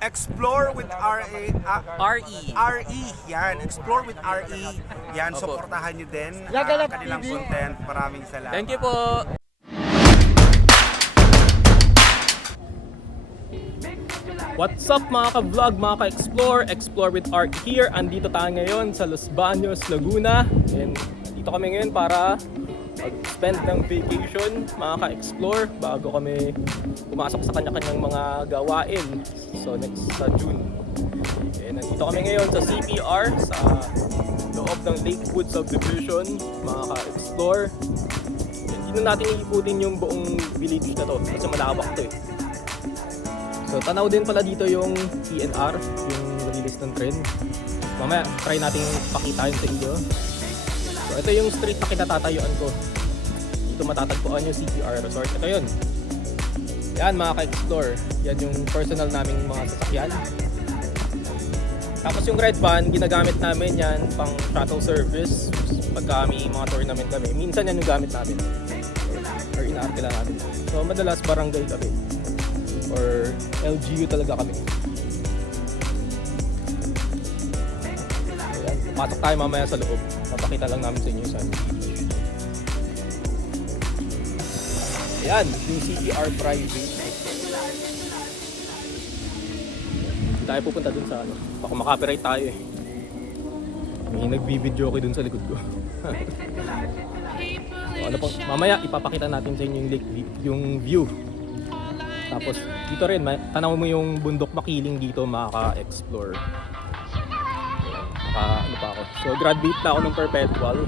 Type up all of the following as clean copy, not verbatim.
Explore with RE. RE. Yan. Explore with RE. Yan, Opo. suportahan nyo din Lagalab kanilang TV. content. Maraming salamat. Thank you po. What's up mga ka-vlog, mga ka-explore, Explore with Art here. Andito tayo ngayon sa Los Baños, Laguna. And dito kami ngayon para mag-spend ng vacation, mga ka-explore, bago kami pumasok sa kanya-kanyang mga gawain. So next sa June. And nandito kami ngayon sa CPR, sa loob ng Lakewood Subdivision, mga ka-explore. And hindi na natin iikutin yung buong village na to kasi malawak to eh. So tanaw din pala dito yung PNR, yung release ng trend. Mamaya try nating pakita yun sa inyo. So ito yung street na kinatatayuan ko. Dito matatagpuan yung CPR Resort. Ito yun. Yan mga ka-explore. Yan yung personal naming mga sasakyan. Tapos yung red van, ginagamit namin yan pang shuttle service. Pagka may mga tournament kami. Minsan yan yung gamit namin. Or inaarte lang namin. So madalas barangay kami. Or LGU talaga kami. Ayan, pasok tayo mamaya sa loob. Papakita lang namin sa inyo saan. Ayan, yung CPR private. Hindi tayo pupunta dun sa ano. Baka makapiright tayo eh. May nagbi-video ko dun sa likod ko. So, ano po, mamaya ipapakita natin sa inyo yung lake view, yung view. Tapos dito rin, tanaw mo yung bundok makiling dito, makaka-explore. Ano pa ako. So graduate na ako ng Perpetual.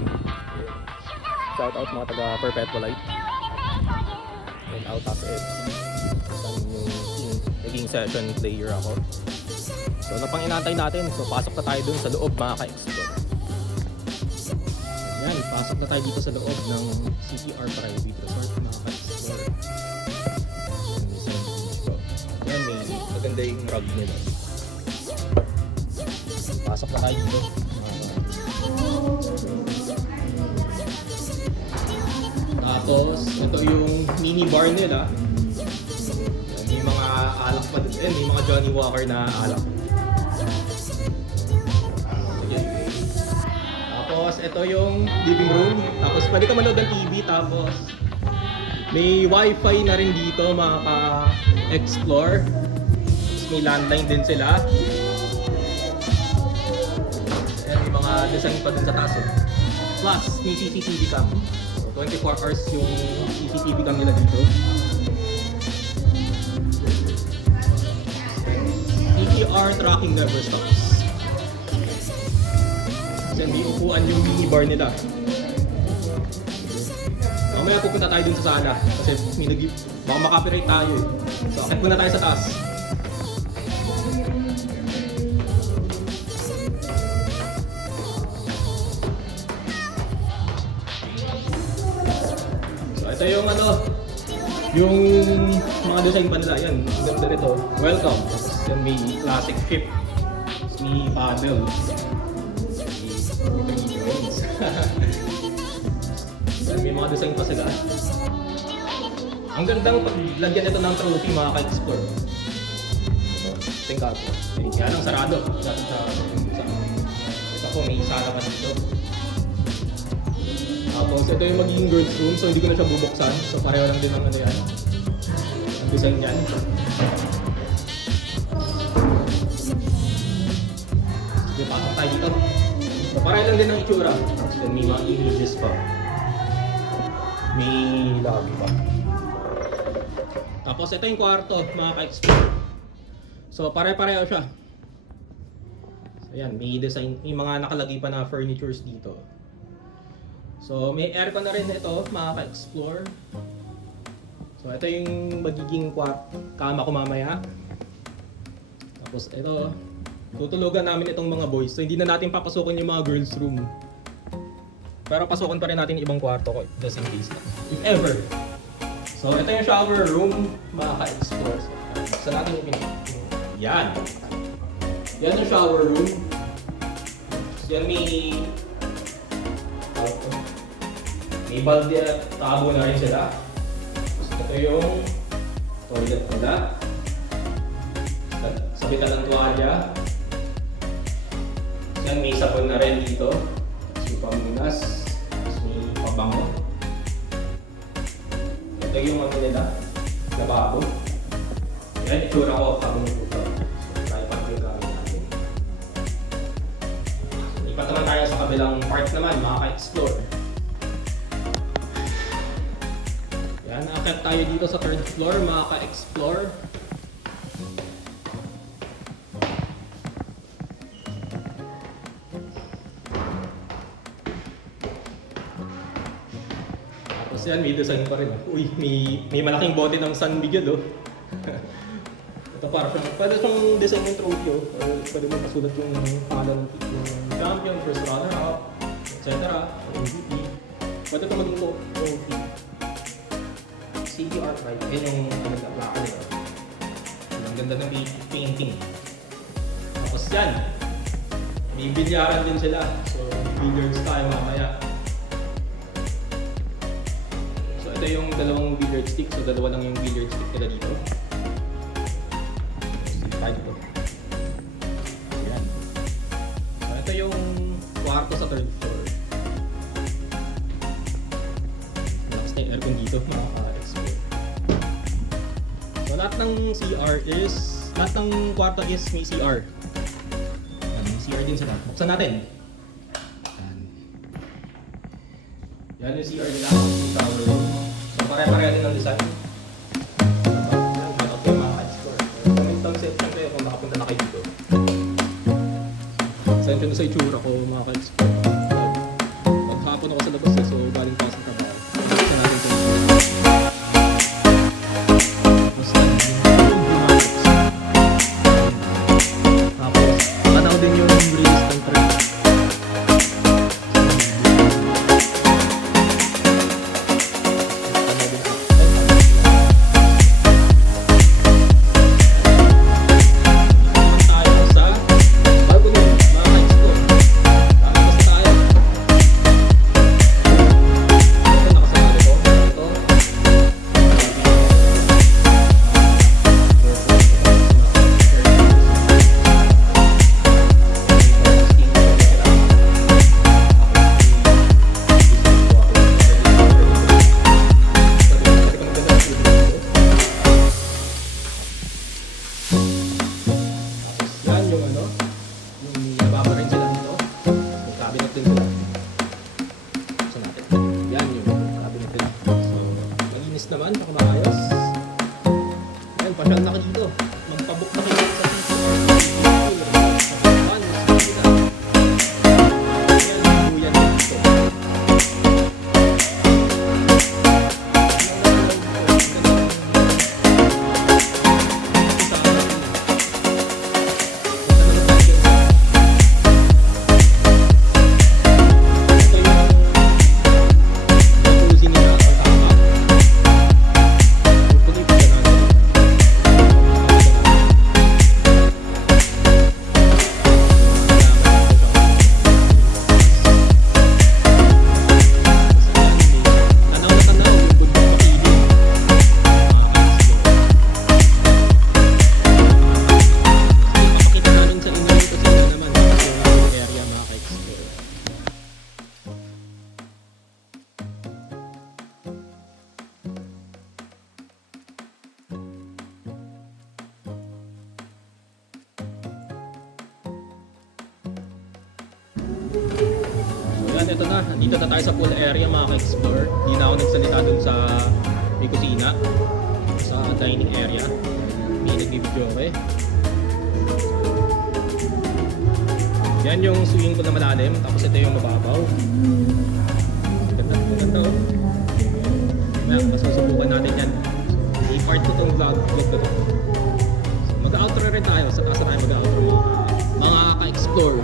Shout out mga taga Perpetualite. And out of it. Yung naging session player ako. So ano pang inantay natin? So pasok na tayo dun sa loob, makaka-explore. Yan, pasok na tayo dito sa loob ng CPR Private Resort, makaka-explore. Maganda yung rug nila. Pasok na tayo dito. Tapos, ito yung mini bar nila. May mga alak pa din. May mga Johnny Walker na alak. Tapos, ito yung living room. Tapos, pwede ka manood ng TV. Tapos, may wifi na rin dito, mga ka-explore. May landline din sila. Ayan, may mga design pa dun sa taas. Plus, may CCTV cam. So, 24 hours yung CCTV cam nila dito. CPR tracking never stops. Kasi may upuan yung mini bar nila. Mamaya pupunta tayo dun sa sala. Kasi may baka makapiright tayo eh. So, akit muna tayo sa taas. Ito yung yung mga design pa nila, yan, ganda nito. Welcome. Yan, may classic ship. May paddle. Yan, may mga design pa sila. Ang gandang paglagyan nito ng trophy, mga ka-explore. Tingka po. Yan ang sarado. Ito po, may sala pa dito. Tapos ito yung magiging girls room, so hindi ko na siya bubuksan. So pareho lang din ang ano yan. Ang design yan. Sige, pasok tayo dito. So pareho lang din ang itsura. Tapos then may mga images pa. May lobby pa. Tapos ito yung kwarto, mga ka-explore. So pare-pareho siya. So yan, may design, may mga nakalagay pa na furnitures dito. So may aircon na rin ito, mga ka-explore. So ito yung magiging kama ko mamaya. Tapos ito, tutulugan namin itong mga boys. So hindi na natin papasukin yung mga girls room. Pero pasukin pa rin natin yung ibang kwarto ko, just in case. If ever. So ito yung shower room, mga ka-explore. So natin yung yan. Yan yung shower room. So yan may balde at tabo na rin sila. Ito yung toilet nila. Sabitan ng tuwalya. Yan, may sabon na rin dito. May pamunas. May pabango. Ito yung ano nila. Lababo. Yan, itsura ko habang ito. Tayo pa yung gamit natin. Ipat naman tayo sa kabilang part naman, mga ka-explore. Yan, akit tayo dito sa third floor, mga ka-explore. Tapos yan, may design pa rin. Uy, may malaking bote ng San Miguel, oh. Ito para pwede siyang design yung trophy, oh. Or pwede mo masulat yung pangalan ng champion, first runner-up, etc. MVP. Pwede ito maging trophy. CDR right? Yan yung nag-applaka nila. Ang ganda ng painting. Tapos yan, may bilyaran din sila. So, billiards tayo mamaya. So, ito yung dalawang billiard stick. So, dalawa lang yung billiard stick nila dito. So, dito. Ayan. So, ito yung kwarto sa third floor. Malakas na yung aircon dito, mga ka-explore. So, lahat ng CR is, lahat ng kwarto is may CR. Ayan, may CR din sila. Buksan natin. Yan yung CR nila, yung shower room. So, pare-pareha din ang design. Ito yung mga ka-explore. Comment lang siyempre kung nakapunta na kayo dito. Send nyo na sa itsura ko, mga ka-explore. Maghapon ako sa labas so galing pa sa trabaho. Buksan natin ito. Basta yung bumagos. Tapos, panaw din yung release ng trend. Naman, saka maayos. Ayun, pasyal na ka dito. Magpabook na kayo sa Ito na, dito na tayo sa pool area mga ka-explore. Hindi na ako nagsalita dun sa may kusina, sa dining area. May nag-video ako eh. Yan yung swing ko na malalim, tapos ito yung mababaw. Ganda oh. Masusubukan natin yan. So, i-part ko itong vlog na to. So, mag-outro rin tayo, sa taas na tayo mag-outro. Mga ka-explore.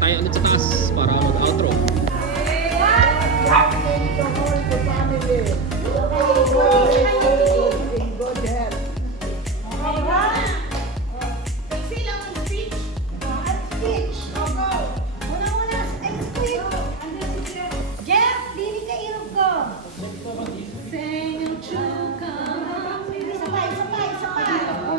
Tayo ulit sa taas para mag-outro. Isa pa.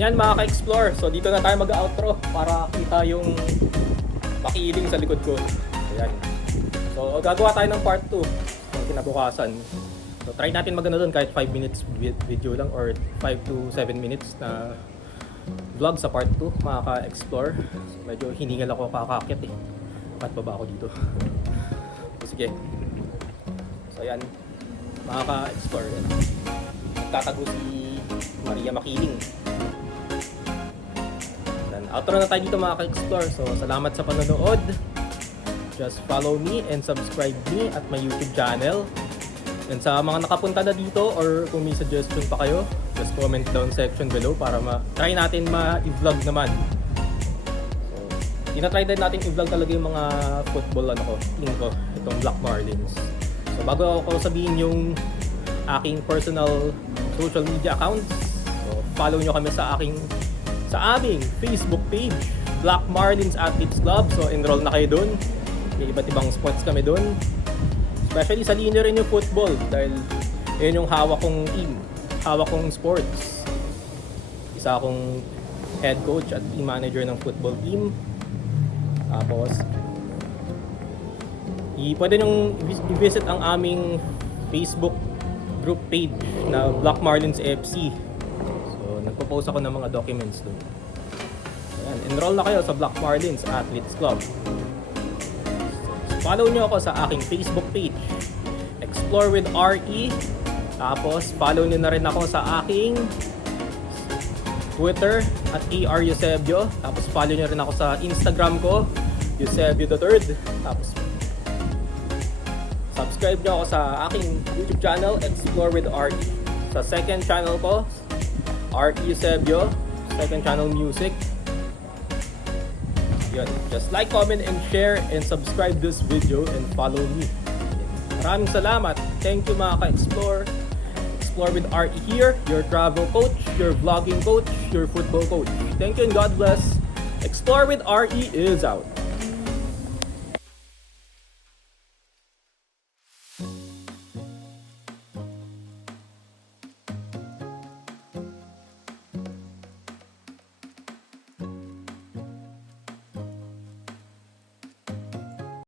Yan mga ka-explore. So dito na tayo mag-outro para kita yung pakiling sa likod ko. Ayan. So gagawa tayo ng part 2 ng kinabukasan. So try natin magano doon kahit 5 minutes video lang or 5 to 7 minutes na vlog sa part 2 mga ka-explore. So, medyo hiningal ako kakakit eh. Ba't baba ako dito? So, sige. So ayan. Mga ka-explore. Nagtatago si Maria Makiling. Outro na tayo dito mga ka-explore. So, salamat sa panonood. Just follow me and subscribe me at my YouTube channel. And sa mga nakapunta na dito or kung may suggestion pa kayo, just comment down section below para try natin ma-vlog naman. So, tinatry din natin i-vlog talaga yung mga football team ko, itong Black Marlins. So, bago ako sabihin yung aking personal social media accounts, so, follow nyo kami sa aming Facebook page, Black Marlins Athletes Club. So enroll na kayo dun. May iba't ibang sports kami dun. Especially sa linya rin yung football dahil yun yung hawak kong team, hawak kong sports. Isa akong head coach at team manager ng football team. Tapos pwede nyong i-visit ang aming Facebook group page na Black Marlins FC. Nagpo-post ako ng mga documents doon. Ayan, enroll na kayo sa Black Marlins Athletes Club. So, follow nyo ako sa aking Facebook page, Explore with RE. Tapos, follow nyo na rin ako sa aking Twitter at AR Eusebio. Tapos, follow nyo rin ako sa Instagram ko, Eusebio III. Tapos, subscribe nyo ako sa aking YouTube channel, Explore with RE. Sa second channel ko, RE Eusebio, second channel music. Yun. Just like, comment, and share, and subscribe this video and follow me. Maraming salamat. Thank you mga ka-explore. Explore with RE here, your travel coach, your vlogging coach, your football coach. Thank you and God bless. Explore with RE is out.